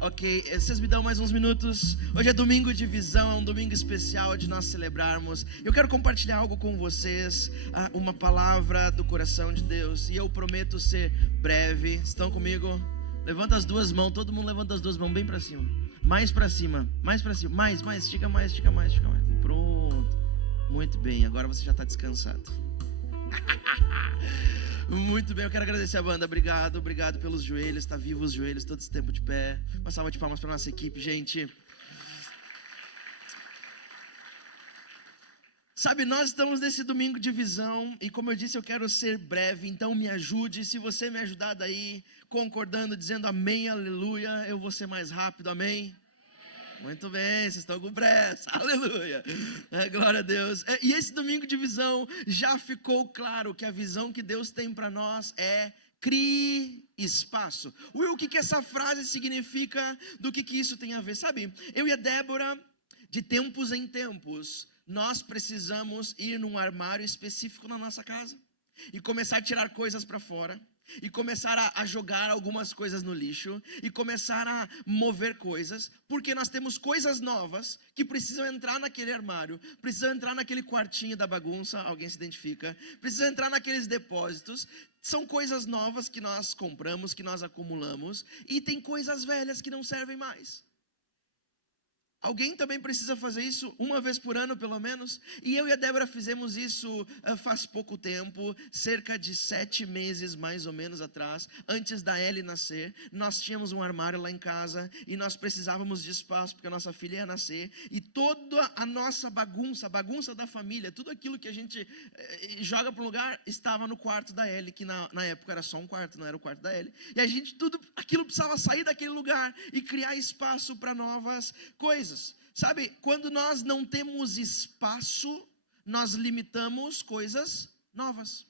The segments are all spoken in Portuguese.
Ok, vocês me dão mais uns minutos. Hoje é domingo de visão, é um domingo especial de nós celebrarmos. Eu quero compartilhar algo com vocês, uma palavra do coração de Deus. E eu prometo ser breve. Estão comigo? Levanta as duas mãos, todo mundo levanta as duas mãos bem para cima. Mais para cima, mais para cima, mais, estica mais. Pronto, muito bem, agora você já está descansado. Muito bem, eu quero agradecer a banda, obrigado pelos joelhos, está vivo os joelhos, todo esse tempo de pé. Uma salva de palmas para nossa equipe, gente. Sabe, nós estamos nesse domingo de visão e como eu disse, eu quero ser breve, então me ajude. Se você me ajudar daí, concordando, dizendo amém, aleluia, eu vou ser mais rápido, amém? Muito bem, vocês estão com pressa, aleluia, glória a Deus. E esse domingo de visão já ficou claro que a visão que Deus tem para nós é crie espaço. Will, o que essa frase significa, do que isso tem a ver? Sabe, eu e a Débora, de tempos em tempos, nós precisamos ir num armário específico na nossa casa e começar a tirar coisas para fora. E começar a jogar algumas coisas no lixo. E começar a mover coisas. Porque nós temos coisas novas que precisam entrar naquele armário. Precisam entrar naquele quartinho da bagunça. Alguém se identifica? Precisam entrar naqueles depósitos. São coisas novas que nós compramos, que nós acumulamos. E tem coisas velhas que não servem mais. Alguém também precisa fazer isso uma vez por ano, pelo menos. E eu e a Débora fizemos isso faz pouco tempo, cerca de 7 meses mais ou menos atrás, antes da Ellie nascer. Nós tínhamos um armário lá em casa e nós precisávamos de espaço porque a nossa filha ia nascer. E toda a nossa bagunça, a bagunça da família, tudo aquilo que a gente joga para um lugar, estava no quarto da Ellie, que na época era só um quarto, não era o quarto da Ellie. E a gente, tudo aquilo precisava sair daquele lugar e criar espaço para novas coisas. Sabe, quando nós não temos espaço, nós limitamos coisas novas.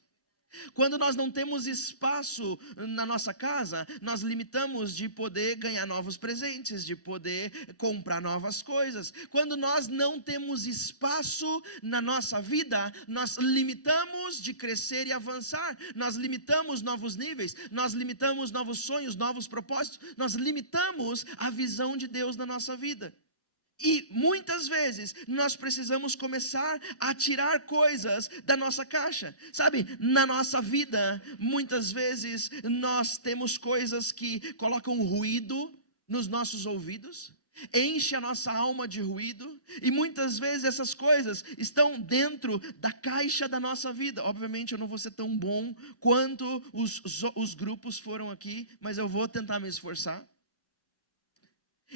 Quando nós não temos espaço na nossa casa, nós limitamos de poder ganhar novos presentes, de poder comprar novas coisas. Quando nós não temos espaço na nossa vida, nós limitamos de crescer e avançar. Nós limitamos novos níveis, nós limitamos novos sonhos, novos propósitos. Nós limitamos a visão de Deus na nossa vida. E muitas vezes nós precisamos começar a tirar coisas da nossa caixa. Sabe, na nossa vida, muitas vezes nós temos coisas que colocam ruído nos nossos ouvidos, enche a nossa alma de ruído. E muitas vezes essas coisas estão dentro da caixa da nossa vida. Obviamente eu não vou ser tão bom quanto os grupos foram aqui, mas eu vou tentar me esforçar.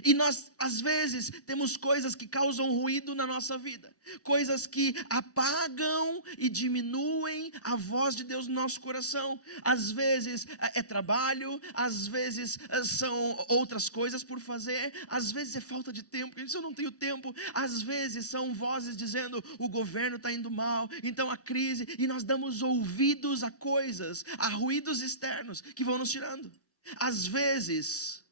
E nós, às vezes, temos coisas que causam ruído na nossa vida. Coisas que apagam e diminuem a voz de Deus no nosso coração. Às vezes é trabalho, às vezes são outras coisas por fazer. Às vezes é falta de tempo, eu não tenho tempo. Às vezes são vozes dizendo, o governo está indo mal, então a crise. E nós damos ouvidos a coisas, a ruídos externos que vão nos tirando. Às vezes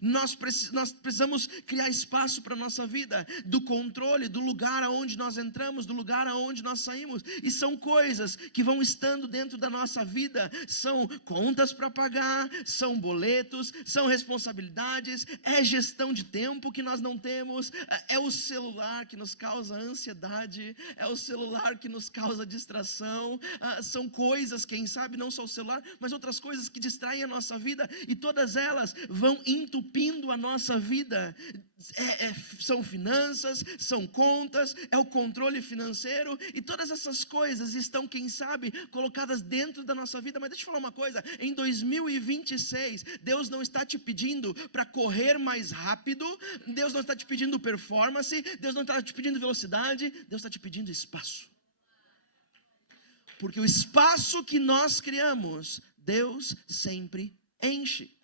nós precisamos criar espaço para a nossa vida, do controle, do lugar aonde nós entramos, do lugar aonde nós saímos. E são coisas que vão estando dentro da nossa vida. São contas para pagar, são boletos, são responsabilidades, é gestão de tempo que nós não temos, é o celular que nos causa ansiedade, é o celular que nos causa distração. São coisas, quem sabe, não só o celular, mas outras coisas que distraem a nossa vida. E todas elas vão entupindo a nossa vida. São finanças, são contas, é o controle financeiro. E todas essas coisas estão, quem sabe, colocadas dentro da nossa vida. Mas deixa eu falar uma coisa, em 2026 Deus não está te pedindo para correr mais rápido, Deus não está te pedindo performance, Deus não está te pedindo velocidade, Deus está te pedindo espaço. Porque o espaço que nós criamos, Deus sempre enche.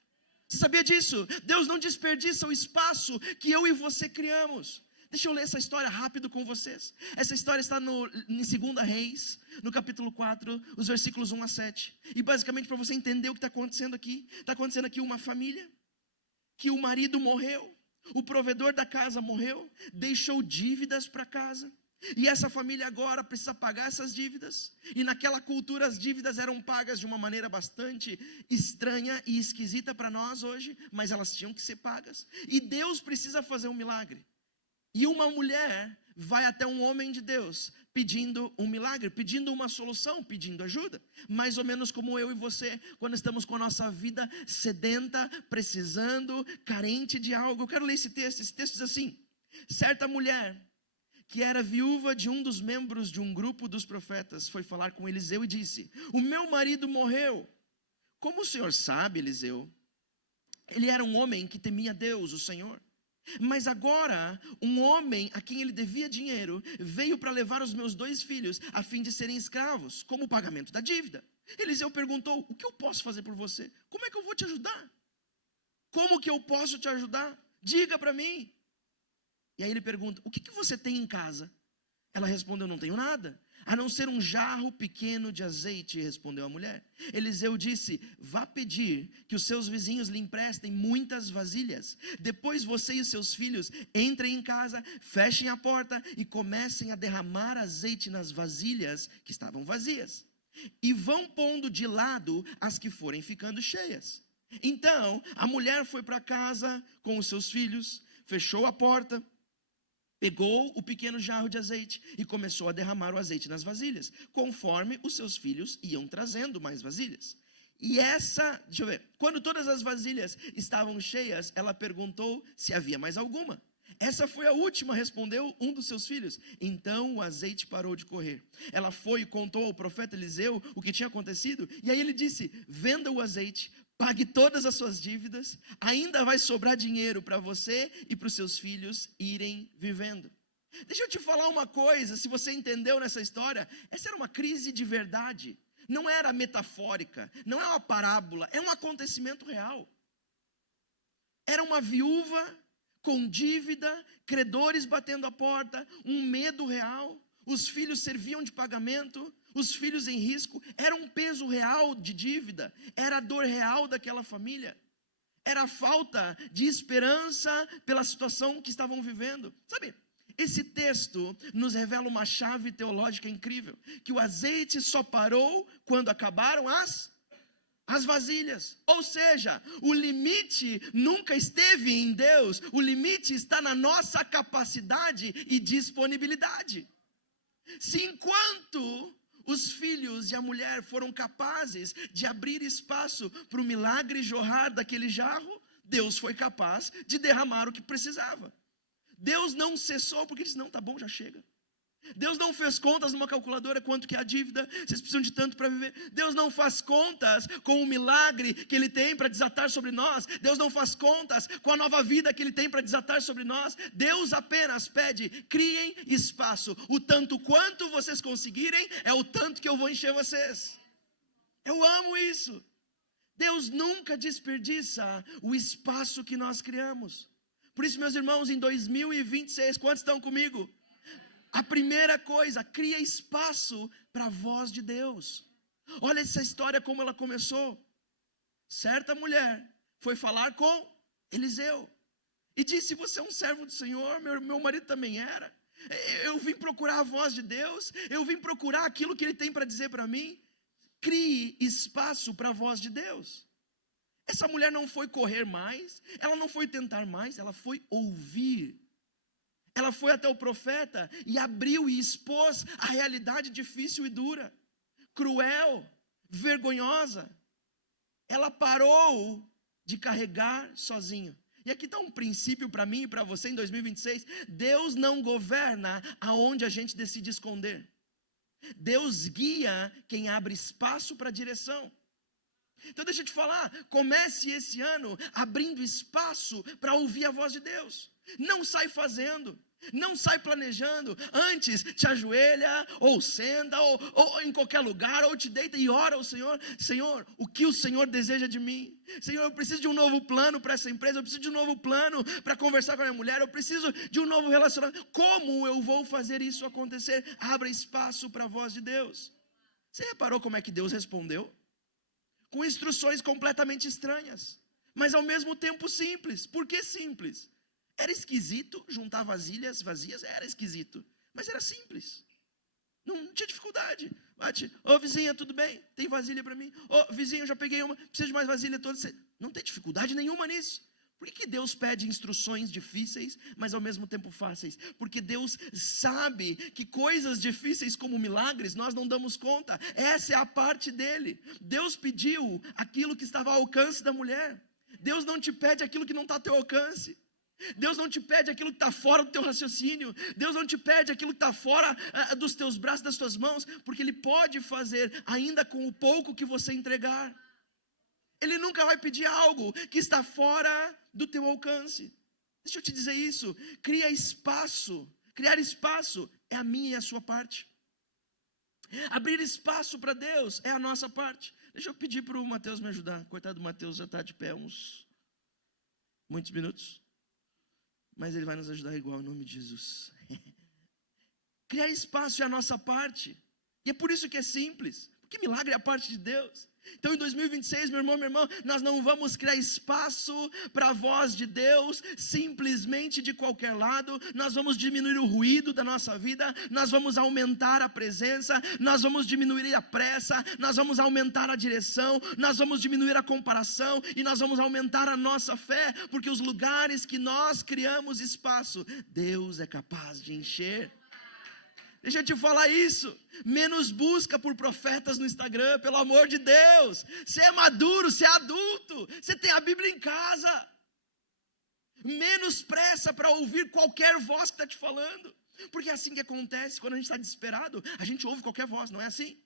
Você sabia disso? Deus não desperdiça o espaço que eu e você criamos. Deixa eu ler essa história rápido com vocês. Essa história está em 2 Reis, no capítulo 4, os versículos 1 a 7. E basicamente para você entender o que está acontecendo aqui. Está acontecendo aqui uma família, que o marido morreu, o provedor da casa morreu, deixou dívidas para casa. E essa família agora precisa pagar essas dívidas. E naquela cultura as dívidas eram pagas de uma maneira bastante estranha e esquisita para nós hoje, mas elas tinham que ser pagas. E Deus precisa fazer um milagre. E uma mulher vai até um homem de Deus pedindo um milagre, pedindo uma solução, pedindo ajuda. Mais ou menos como eu e você, quando estamos com a nossa vida sedenta, precisando, carente de algo. Eu quero ler esse texto diz assim: certa mulher que era viúva de um dos membros de um grupo dos profetas foi falar com Eliseu e disse: o meu marido morreu. Como o senhor sabe, Eliseu? Ele era um homem que temia Deus, o Senhor. Mas agora, um homem a quem ele devia dinheiro veio para levar os meus 2 filhos a fim de serem escravos, como pagamento da dívida. Eliseu perguntou: o que eu posso fazer por você? Como é que eu vou te ajudar? Como que eu posso te ajudar? Diga para mim. E aí ele pergunta: o que você tem em casa? Ela respondeu: não tenho nada, a não ser um jarro pequeno de azeite, respondeu a mulher. Eliseu disse: vá pedir que os seus vizinhos lhe emprestem muitas vasilhas. Depois você e os seus filhos entrem em casa, fechem a porta e comecem a derramar azeite nas vasilhas que estavam vazias. E vão pondo de lado as que forem ficando cheias. Então a mulher foi para casa com os seus filhos, fechou a porta, pegou o pequeno jarro de azeite e começou a derramar o azeite nas vasilhas, conforme os seus filhos iam trazendo mais vasilhas. E quando todas as vasilhas estavam cheias, ela perguntou se havia mais alguma. Essa foi a última, respondeu um dos seus filhos. Então o azeite parou de correr. Ela foi e contou ao profeta Eliseu o que tinha acontecido, e aí ele disse: venda o azeite, pague todas as suas dívidas, ainda vai sobrar dinheiro para você e para os seus filhos irem vivendo. Deixa eu te falar uma coisa, se você entendeu nessa história, essa era uma crise de verdade, não era metafórica, não é uma parábola, é um acontecimento real. Era uma viúva com dívida, credores batendo a porta, um medo real, os filhos serviam de pagamento, os filhos em risco, era um peso real de dívida, era a dor real daquela família, era a falta de esperança pela situação que estavam vivendo. Sabe, esse texto nos revela uma chave teológica incrível, que o azeite só parou quando acabaram as vasilhas. Ou seja, o limite nunca esteve em Deus, o limite está na nossa capacidade e disponibilidade. Se enquanto os filhos e a mulher foram capazes de abrir espaço para o milagre jorrar daquele jarro, Deus foi capaz de derramar o que precisava. Deus não cessou porque disse: não, tá bom, já chega. Deus não fez contas numa calculadora quanto que é a dívida, vocês precisam de tanto para viver. Deus não faz contas com o milagre que Ele tem para desatar sobre nós. Deus não faz contas com a nova vida que Ele tem para desatar sobre nós. Deus apenas pede: criem espaço. O tanto quanto vocês conseguirem é o tanto que eu vou encher vocês. Eu amo isso. Deus nunca desperdiça o espaço que nós criamos. Por isso, meus irmãos, em 2026, quantos estão comigo? A primeira coisa, cria espaço para a voz de Deus. Olha essa história como ela começou. Certa mulher foi falar com Eliseu e disse: você é um servo do Senhor, meu marido também era. Eu vim procurar a voz de Deus, eu vim procurar aquilo que Ele tem para dizer para mim. Crie espaço para a voz de Deus. Essa mulher não foi correr mais, ela não foi tentar mais, ela foi ouvir. Ela foi até o profeta e abriu e expôs a realidade difícil e dura, cruel, vergonhosa. Ela parou de carregar sozinha. E aqui está um princípio para mim e para você em 2026. Deus não governa aonde a gente decide esconder. Deus guia quem abre espaço para direção. Então deixa eu te falar, comece esse ano abrindo espaço para ouvir a voz de Deus. Não sai fazendo, não sai planejando. Antes te ajoelha, ou senta, ou em qualquer lugar, ou te deita e ora ao Senhor. Senhor, o que o Senhor deseja de mim? Senhor, eu preciso de um novo plano para essa empresa, eu preciso de um novo plano para conversar com a minha mulher, eu preciso de um novo relacionamento. Como eu vou fazer isso acontecer? Abra espaço para a voz de Deus. Você reparou como é que Deus respondeu? Com instruções completamente estranhas, mas ao mesmo tempo simples. Por que simples? Era esquisito juntar vasilhas vazias, era esquisito, Mas era simples. Não tinha dificuldade. Bate, ô vizinha, tudo bem? Tem vasilha para mim? Ô vizinho, eu já peguei uma, preciso de mais vasilha toda. Não tem dificuldade nenhuma nisso. Por que Deus pede instruções difíceis, mas ao mesmo tempo fáceis? Porque Deus sabe que coisas difíceis como milagres, nós não damos conta. Essa é a parte dele. Deus pediu aquilo que estava ao alcance da mulher. Deus não te pede aquilo que não está ao teu alcance. Deus não te pede aquilo que está fora do teu raciocínio. Deus não te pede aquilo que está fora dos teus braços, das tuas mãos, porque Ele pode fazer ainda com o pouco que você entregar. Ele nunca vai pedir algo que está fora do teu alcance. Deixa eu te dizer isso. Criar espaço é a minha e a sua parte. Abrir espaço para Deus é a nossa parte. Deixa eu pedir para o Mateus me ajudar. Coitado do Mateus, já está de pé muitos minutos. Mas ele vai nos ajudar igual, em nome de Jesus. Criar espaço é a nossa parte. E é por isso que é simples. Porque milagre é a parte de Deus. Então em 2026, meu irmão, minha irmã, nós não vamos criar espaço para a voz de Deus simplesmente de qualquer lado. Nós vamos diminuir o ruído da nossa vida, nós vamos aumentar a presença, nós vamos diminuir a pressa, nós vamos aumentar a direção, nós vamos diminuir a comparação e nós vamos aumentar a nossa fé, porque os lugares que nós criamos espaço, Deus é capaz de encher. Deixa eu te falar isso, menos busca por profetas no Instagram, pelo amor de Deus. Você é maduro, você é adulto, você tem a Bíblia em casa. Menos pressa para ouvir qualquer voz que está te falando, porque é assim que acontece quando a gente está desesperado, a gente ouve qualquer voz, não é assim?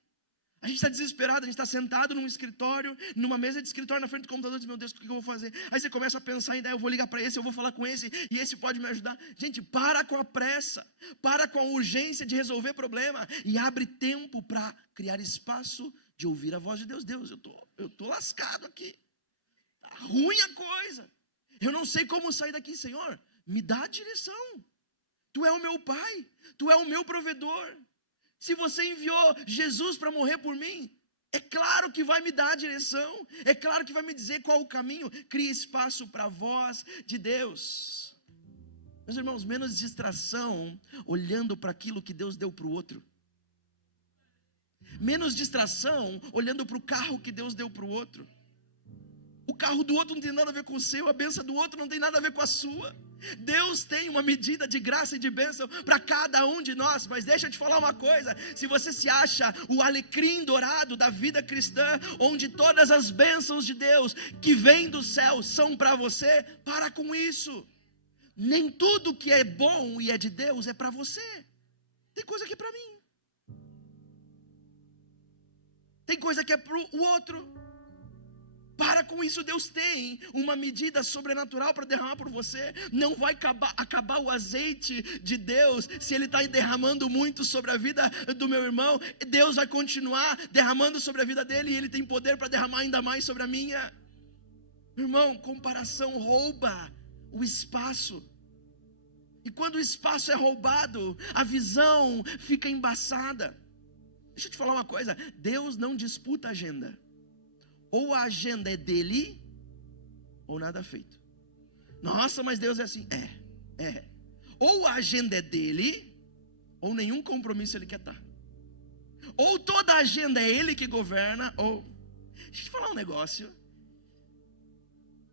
A gente está desesperado, a gente está sentado num escritório, numa mesa de escritório na frente do computador, e diz, meu Deus, o que eu vou fazer? Aí você começa a pensar em ideia, eu vou ligar para esse, eu vou falar com esse, e esse pode me ajudar. Gente, para com a pressa, para com a urgência de resolver problema, e abre tempo para criar espaço de ouvir a voz de Deus. Deus, eu tô lascado aqui, tá ruim a coisa, eu não sei como sair daqui, Senhor, me dá a direção, Tu é o meu Pai, Tu é o meu provedor. Se você enviou Jesus para morrer por mim, é claro que vai me dar a direção, é claro que vai me dizer qual o caminho. Cria espaço para a voz de Deus. Meus irmãos, menos distração olhando para aquilo que Deus deu para o outro. Menos distração olhando para o carro que Deus deu para o outro. O carro do outro não tem nada a ver com o seu, a bênção do outro não tem nada a ver com a sua. Deus tem uma medida de graça e de bênção para cada um de nós. Mas deixa eu te falar uma coisa, se você se acha o alecrim dourado da vida cristã, onde todas as bênçãos de Deus que vêm do céu são para você, para com isso. Nem tudo que é bom e é de Deus é para você. Tem coisa que é para mim, tem coisa que é para o outro. Para com isso, Deus tem uma medida sobrenatural para derramar por você. Não vai acabar o azeite de Deus se Ele está derramando muito sobre a vida do meu irmão. Deus vai continuar derramando sobre a vida dele e Ele tem poder para derramar ainda mais sobre a minha. Irmão, comparação rouba o espaço. E quando o espaço é roubado, a visão fica embaçada. Deixa eu te falar uma coisa, Deus não disputa a agenda. Ou a agenda é dele, ou nada feito. Nossa, mas Deus é assim. É. Ou a agenda é dele, ou nenhum compromisso ele quer estar. Ou toda a agenda é ele que governa, ou... Deixa eu te falar um negócio.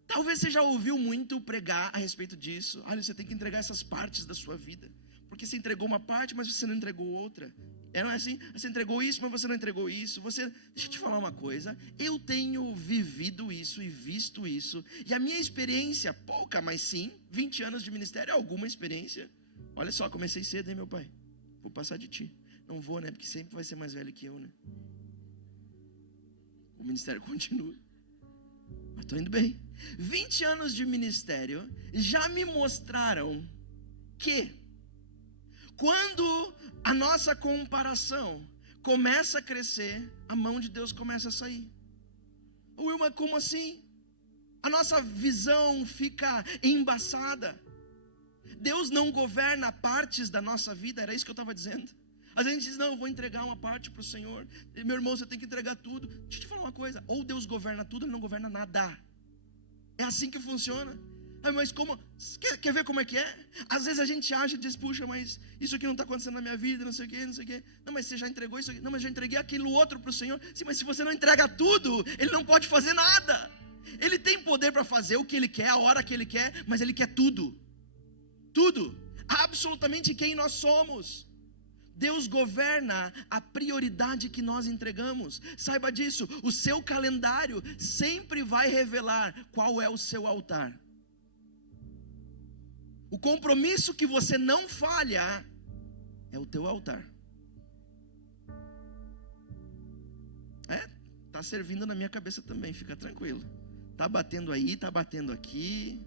Talvez você já ouviu muito pregar a respeito disso. Olha, você tem que entregar essas partes da sua vida. Porque você entregou uma parte, mas você não entregou outra. Não é assim? Você entregou isso, mas você não entregou isso. Deixa eu te falar uma coisa. Eu tenho vivido isso e visto isso. E a minha experiência, pouca, mas sim, 20 anos de ministério, alguma experiência. Olha só, comecei cedo, hein, meu pai? Vou passar de ti. Não vou, né? Porque sempre vai ser mais velho que eu, né? O ministério continua. Mas estou indo bem. 20 anos de ministério já me mostraram que quando a nossa comparação começa a crescer, a mão de Deus começa a sair. Wilma, como assim? A nossa visão fica embaçada. Deus não governa partes da nossa vida, era isso que eu estava dizendo. Às vezes a gente diz, não, eu vou entregar uma parte para o Senhor. Meu irmão, você tem que entregar tudo. Deixa eu te falar uma coisa, ou Deus governa tudo, Ele não governa nada. É assim que funciona. Mas como? Quer ver como é que é? Às vezes a gente acha e diz, puxa, mas isso aqui não está acontecendo na minha vida, não sei o que, não sei o que. Não, mas você já entregou isso aqui? Não, mas já entreguei aquilo outro para o Senhor. Sim, mas se você não entrega tudo, Ele não pode fazer nada. Ele tem poder para fazer o que Ele quer, a hora que Ele quer, mas Ele quer tudo. Tudo. Absolutamente quem nós somos. Deus governa a prioridade que nós entregamos. Saiba disso, o seu calendário sempre vai revelar qual é o seu altar. O compromisso que você não falha é o teu altar. Está servindo na minha cabeça também, fica tranquilo. Está batendo aí, está batendo aqui.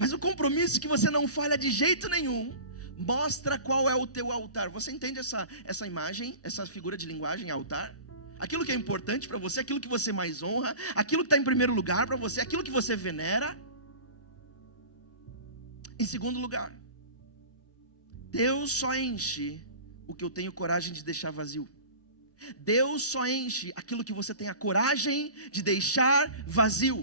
Mas o compromisso que você não falha de jeito nenhum mostra qual é o teu altar. Você entende essa imagem, essa figura de linguagem, altar? Aquilo que é importante para você, aquilo que você mais honra, aquilo que está em primeiro lugar para você, aquilo que você venera. Em segundo lugar, Deus só enche o que eu tenho coragem de deixar vazio. Deus só enche aquilo que você tem a coragem de deixar vazio.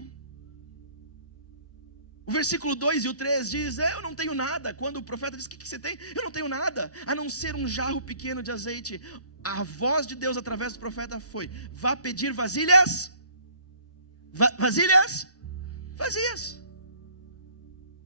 O versículo 2 e o 3 diz, eu não tenho nada. Quando o profeta diz, o que você tem? Eu não tenho nada, a não ser um jarro pequeno de azeite. A voz de Deus através do profeta foi, vá pedir vasilhas, vasilhas vazias.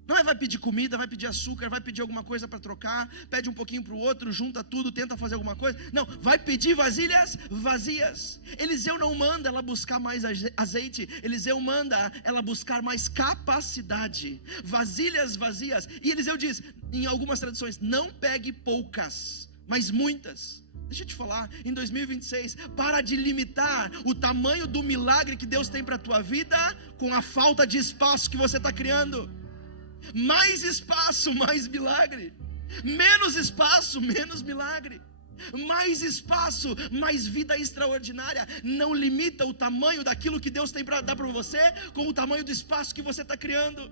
Não vai pedir comida, vai pedir açúcar, vai pedir alguma coisa para trocar, pede um pouquinho para o outro, junta tudo, tenta fazer alguma coisa. Não, vai pedir vasilhas vazias. Eliseu não manda ela buscar mais azeite, Eliseu manda ela buscar mais capacidade. Vasilhas vazias. E Eliseu diz, em algumas traduções, não pegue poucas, mas muitas. Deixa eu te falar, em 2026, para de limitar o tamanho do milagre que Deus tem para a tua vida com a falta de espaço que você está criando. Mais espaço, mais milagre. Menos espaço, menos milagre. Mais espaço, mais vida extraordinária. Não limita o tamanho daquilo que Deus tem para dar para você com o tamanho do espaço que você está criando.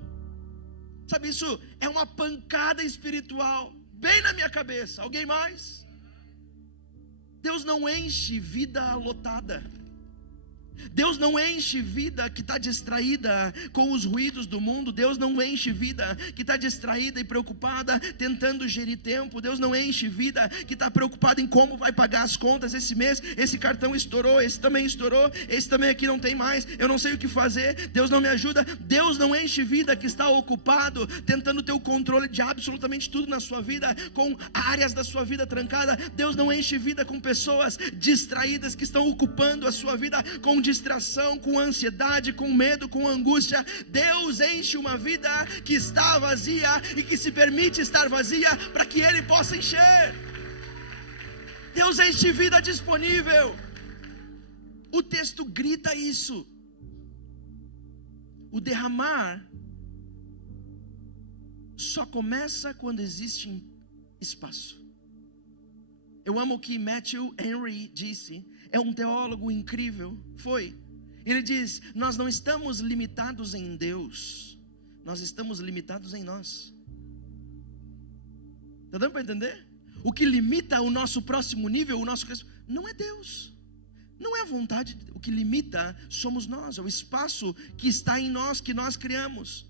Sabe, isso é uma pancada espiritual bem na minha cabeça. Alguém mais? Deus não enche vida lotada. Deus não enche vida que está distraída com os ruídos do mundo. Deus não enche vida que está distraída e preocupada tentando gerir tempo. Deus não enche vida que está preocupada em como vai pagar as contas esse mês. Esse cartão estourou, esse também estourou, esse também aqui não tem mais, eu não sei o que fazer, Deus não me ajuda. Deus não enche vida que está ocupado tentando ter o controle de absolutamente tudo na sua vida, com áreas da sua vida trancada. Deus não enche vida com pessoas distraídas que estão ocupando a sua vida com distração, com ansiedade, com medo, com angústia. Deus enche uma vida que está vazia e que se permite estar vazia para que Ele possa encher. Deus enche vida disponível. O texto grita isso. O derramar só começa quando existe espaço. Eu amo o que Matthew Henry disse. É um teólogo incrível. Ele diz, nós não estamos limitados em Deus, nós estamos limitados em nós. Está dando para entender? O que limita o nosso próximo nível, o nosso crescimento, não é Deus, não é a vontade. O que limita somos nós, é o espaço que está em nós, que nós criamos.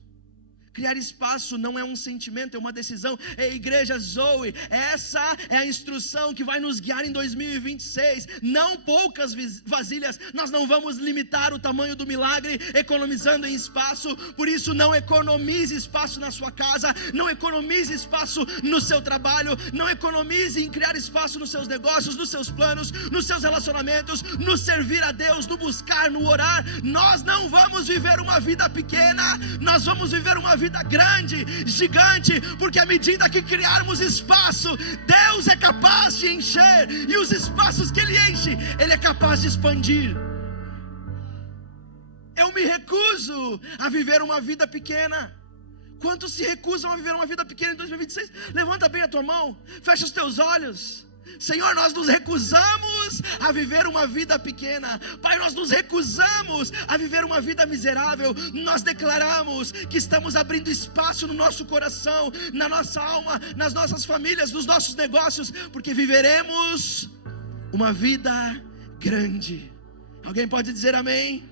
Criar espaço não é um sentimento, é uma decisão. Igreja Zoe, essa é a instrução que vai nos guiar em 2026. Não poucas vasilhas. Nós não vamos limitar o tamanho do milagre economizando em espaço. Por isso, não economize espaço na sua casa, não economize espaço no seu trabalho, não economize em criar espaço nos seus negócios, nos seus planos, nos seus relacionamentos, no servir a Deus, no buscar, no orar. Nós não vamos viver uma vida pequena, nós vamos viver uma vida grande, gigante, porque à medida que criarmos espaço, Deus é capaz de encher, e os espaços que Ele enche, Ele é capaz de expandir. Eu me recuso a viver uma vida pequena. Quantos se recusam a viver uma vida pequena em 2026? Levanta bem a tua mão, fecha os teus olhos. Senhor, nós nos recusamos a viver uma vida pequena. Pai, nós nos recusamos a viver uma vida miserável. Nós declaramos que estamos abrindo espaço no nosso coração, na nossa alma, nas nossas famílias, nos nossos negócios, porque viveremos uma vida grande. Alguém pode dizer amém?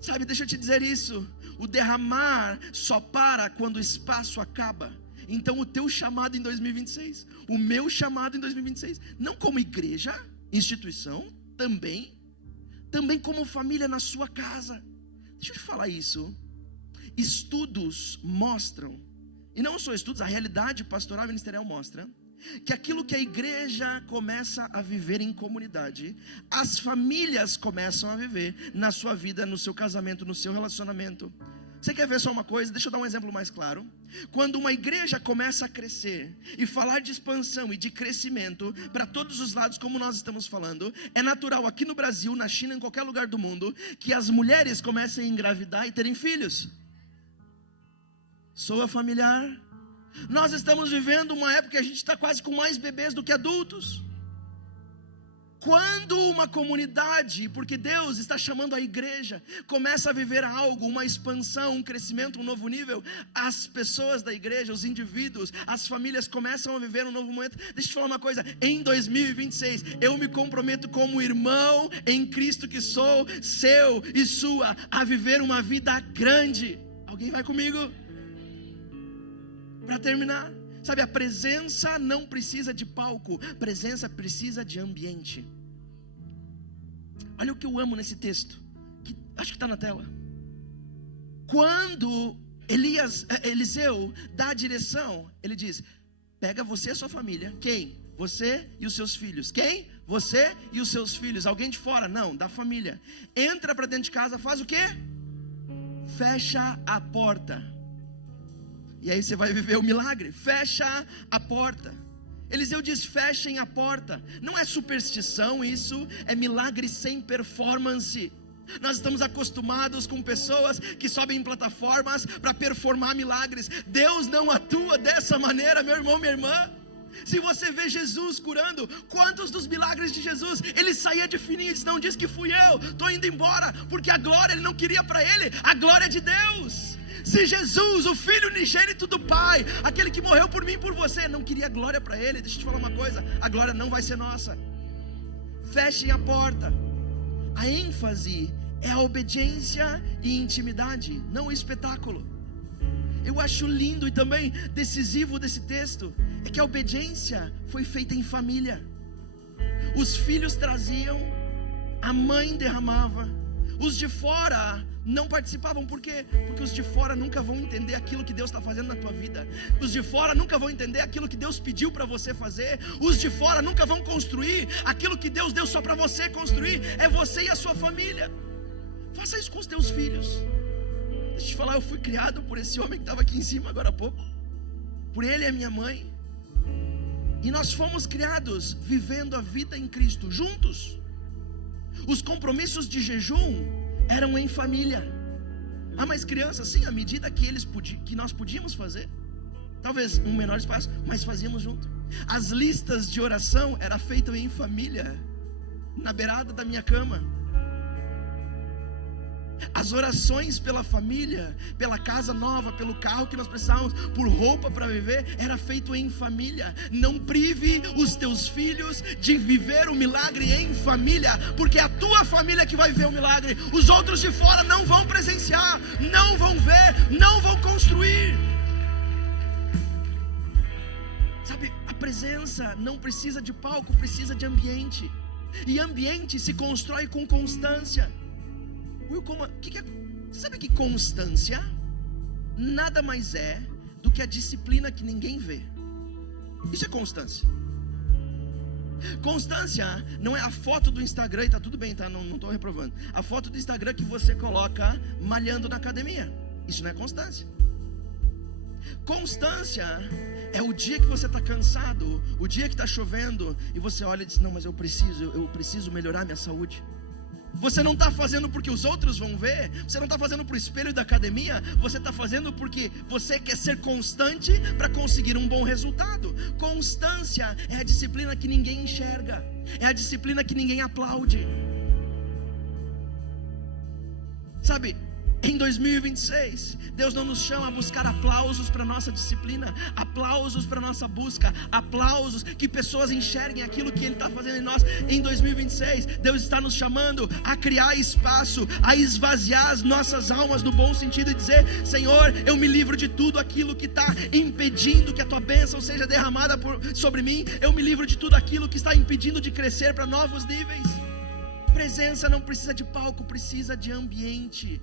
Sabe, deixa eu te dizer isso. O derramar só para quando o espaço acaba. Então o teu chamado em 2026, o meu chamado em 2026, não como igreja, instituição, também como família na sua casa. Deixa eu te falar isso. Estudos mostram, e não só estudos, a realidade pastoral e ministerial mostra, que aquilo que a igreja começa a viver em comunidade, as famílias começam a viver na sua vida, no seu casamento, no seu relacionamento. Você quer ver só uma coisa? Deixa eu dar um exemplo mais claro. Quando uma igreja começa a crescer e falar de expansão e de crescimento para todos os lados, como nós estamos falando, é natural aqui no Brasil, na China, em qualquer lugar do mundo, que as mulheres comecem a engravidar e terem filhos. Soa familiar? Nós estamos vivendo uma época que a gente está quase com mais bebês do que adultos. Quando uma comunidade, porque Deus está chamando a igreja, começa a viver algo, uma expansão, um crescimento, um novo nível, as pessoas da igreja, os indivíduos, as famílias começam a viver um novo momento. Deixa eu te falar uma coisa, em 2026, eu me comprometo como irmão em Cristo que sou, seu e sua, a viver uma vida grande. Alguém vai comigo? Para terminar, sabe, a presença não precisa de palco, presença precisa de ambiente. Olha o que eu amo nesse texto, que acho que está na tela. Quando Eliseu dá a direção, ele diz: pega você e a sua família. Quem? Você e os seus filhos. Quem? Você e os seus filhos. Alguém de fora? Não, da família. Entra para dentro de casa, faz o quê? Fecha a porta. E aí você vai viver o milagre. Fecha a porta. Eliseu diz: fechem a porta. Não é superstição isso, é milagre sem performance. Nós estamos acostumados com pessoas que sobem em plataformas para performar milagres. Deus não atua dessa maneira, meu irmão, minha irmã. Se você vê Jesus curando, quantos dos milagres de Jesus, ele saía de fininho, não diz que fui eu, estou indo embora, porque a glória ele não queria para ele, a glória é de Deus. Se Jesus, o Filho unigênito do Pai, aquele que morreu por mim e por você, não queria glória para ele, deixa eu te falar uma coisa, a glória não vai ser nossa. Fechem a porta. A ênfase é a obediência e intimidade, não o espetáculo. Eu acho lindo e também decisivo desse texto é que a obediência foi feita em família. Os filhos traziam, a mãe derramava, os de fora não participavam. Por quê? Porque os de fora nunca vão entender aquilo que Deus está fazendo na tua vida. Os de fora nunca vão entender aquilo que Deus pediu para você fazer. Os de fora nunca vão construir aquilo que Deus deu só para você construir. É você e a sua família. Faça isso com os teus filhos. Deixa eu te falar, eu fui criado por esse homem que estava aqui em cima agora há pouco. Por ele é minha mãe. E nós fomos criados vivendo a vida em Cristo juntos. Os compromissos de jejum eram em família. Ah, mas crianças, sim, à medida que nós podíamos fazer, talvez em um menor espaço, mas fazíamos junto. As listas de oração eram feitas em família, na beirada da minha cama. As orações pela família, pela casa nova, pelo carro que nós precisávamos, por roupa para viver, era feito em família. Não prive os teus filhos de viver o milagre em família, porque é a tua família que vai viver o milagre. Os outros de fora não vão presenciar, não vão ver, não vão construir. Sabe, a presença não precisa de palco, precisa de ambiente. E ambiente se constrói com constância. Você sabe que constância nada mais é do que a disciplina que ninguém vê. Isso é constância. Constância não é a foto do Instagram, e tá tudo bem, tá? Não estou reprovando. A foto do Instagram que você coloca malhando na academia. Isso não é constância. Constância é o dia que você está cansado, o dia que está chovendo, e você olha e diz: não, mas eu preciso melhorar minha saúde. Você não está fazendo porque os outros vão ver. Você não está fazendo para o espelho da academia. Você está fazendo porque você quer ser constante para conseguir um bom resultado. Constância é a disciplina que ninguém enxerga, é a disciplina que ninguém aplaude. Sabe, Em 2026, Deus não nos chama a buscar aplausos para nossa disciplina, aplausos para nossa busca, aplausos, que pessoas enxerguem aquilo que Ele está fazendo em nós. Em 2026, Deus está nos chamando a criar espaço, a esvaziar as nossas almas no bom sentido e dizer: Senhor, eu me livro de tudo aquilo que está impedindo que a Tua bênção seja derramada sobre mim. Eu me livro de tudo aquilo que está impedindo de crescer para novos níveis. Presença não precisa de palco, precisa de ambiente.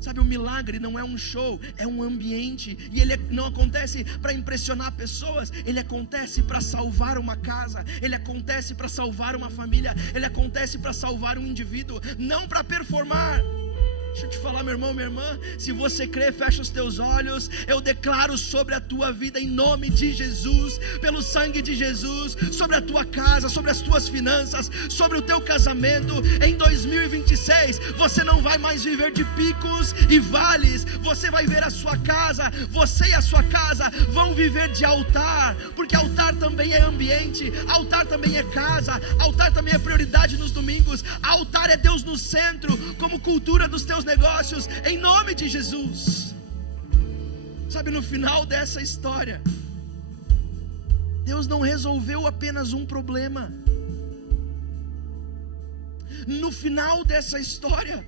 Sabe, o milagre não é um show, é um ambiente. E ele não acontece para impressionar pessoas, ele acontece para salvar uma casa, ele acontece para salvar uma família, ele acontece para salvar um indivíduo, não para performar. Deixa eu te falar, meu irmão, minha irmã, se você crê, fecha os teus olhos. Eu declaro sobre a tua vida, em nome de Jesus, pelo sangue de Jesus, sobre a tua casa, sobre as tuas finanças, sobre o teu casamento. Em 2026, você não vai mais viver de picos e vales. Você vai ver a sua casa, você e a sua casa vão viver de altar, porque altar também é ambiente, altar também é casa, altar também é prioridade nos domingos, altar é Deus no centro, como cultura dos teus negócios, em nome de Jesus. Sabe, no final dessa história, Deus não resolveu apenas um problema. No final dessa história,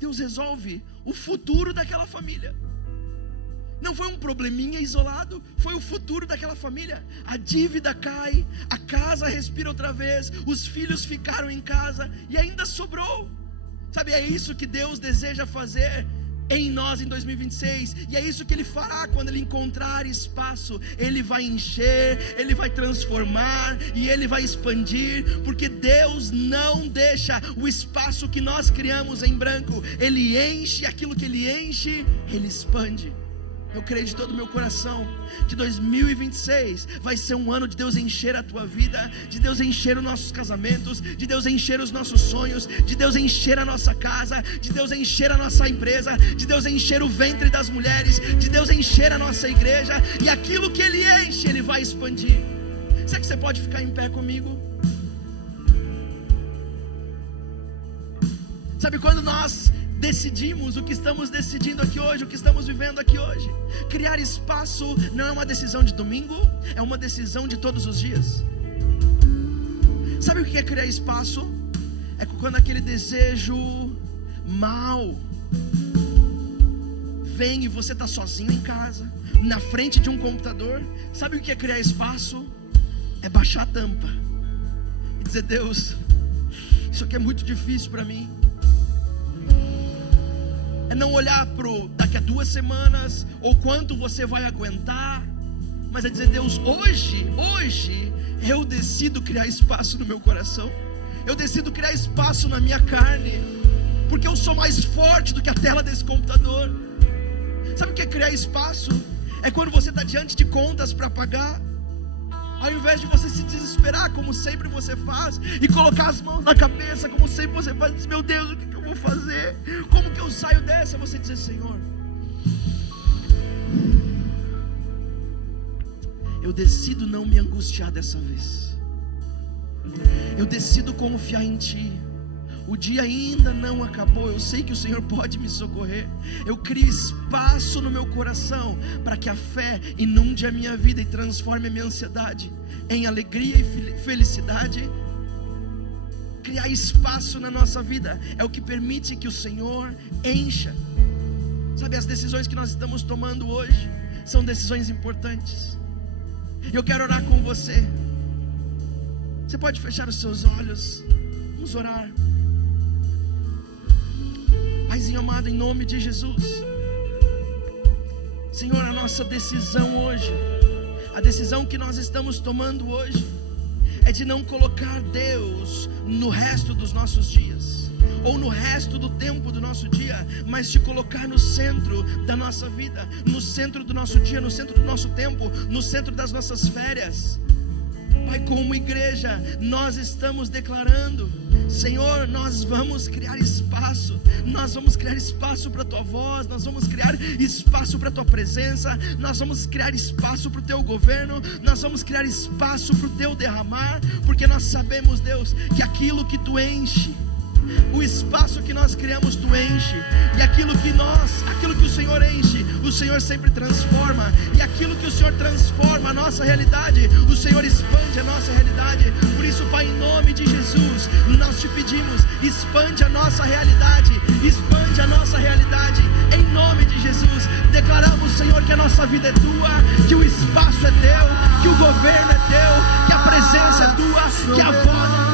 Deus resolve o futuro daquela família. Não foi um probleminha isolado, foi o futuro daquela família. A dívida cai, a casa respira outra vez, os filhos ficaram em casa e ainda sobrou. Sabe, é isso que Deus deseja fazer em nós em 2026, e é isso que Ele fará quando Ele encontrar espaço. Ele vai encher, Ele vai transformar e Ele vai expandir, porque Deus não deixa o espaço que nós criamos em branco. Ele enche, aquilo que Ele enche, Ele expande. Eu creio de todo o meu coração que 2026 vai ser um ano de Deus encher a tua vida, de Deus encher os nossos casamentos, de Deus encher os nossos sonhos, de Deus encher a nossa casa, de Deus encher a nossa empresa, de Deus encher o ventre das mulheres, de Deus encher a nossa igreja. E aquilo que Ele enche, Ele vai expandir. Será que você pode ficar em pé comigo? Sabe, quando nós decidimos o que estamos decidindo aqui hoje, o que estamos vivendo aqui hoje, criar espaço não é uma decisão de domingo, é uma decisão de todos os dias. Sabe o que é criar espaço? É quando aquele desejo mal vem e você está sozinho em casa, na frente de um computador. Sabe o que é criar espaço? É baixar a tampa e dizer: Deus, isso aqui é muito difícil para mim. É não olhar para daqui a 2 semanas, ou quanto você vai aguentar, mas é dizer: Deus, hoje eu decido criar espaço no meu coração, eu decido criar espaço na minha carne, porque eu sou mais forte do que a tela desse computador. Sabe o que é criar espaço? É quando você está diante de contas para pagar, ao invés de você se desesperar, como sempre você faz, e colocar as mãos na cabeça, como sempre você faz, e diz: meu Deus, o que eu vou fazer? Como que eu saio dessa? Você dizer: Senhor, eu decido não me angustiar dessa vez, eu decido confiar em Ti. O dia ainda não acabou, eu sei que o Senhor pode me socorrer. Eu crio espaço no meu coração para que a fé inunde a minha vida e transforme a minha ansiedade em alegria e felicidade. Criar espaço na nossa vida é o que permite que o Senhor encha. Sabe, as decisões que nós estamos tomando hoje são decisões importantes. Eu quero orar com você. Você pode fechar os seus olhos. Vamos orar. Paizinho amado, em nome de Jesus, Senhor, a nossa decisão hoje, a decisão que nós estamos tomando hoje, é de não colocar Deus no resto dos nossos dias, ou no resto do tempo do nosso dia, mas de colocar no centro da nossa vida, no centro do nosso dia, no centro do nosso tempo, no centro das nossas férias. Pai, como igreja, nós estamos declarando: Senhor, nós vamos criar espaço, nós vamos criar espaço para a Tua voz, nós vamos criar espaço para a Tua presença, nós vamos criar espaço para o Teu governo, nós vamos criar espaço para o Teu derramar, porque nós sabemos, Deus, que aquilo que Tu enche O espaço que nós criamos, tu enche. E aquilo que o Senhor enche, o Senhor sempre transforma. E aquilo que o Senhor transforma a nossa realidade, o Senhor expande a nossa realidade. Por isso, Pai, em nome de Jesus, nós te pedimos, expande a nossa realidade. Expande a nossa realidade. Em nome de Jesus, declaramos, Senhor, que a nossa vida é tua, que o espaço é teu, que o governo é teu, que a presença é tua, que a voz é tua.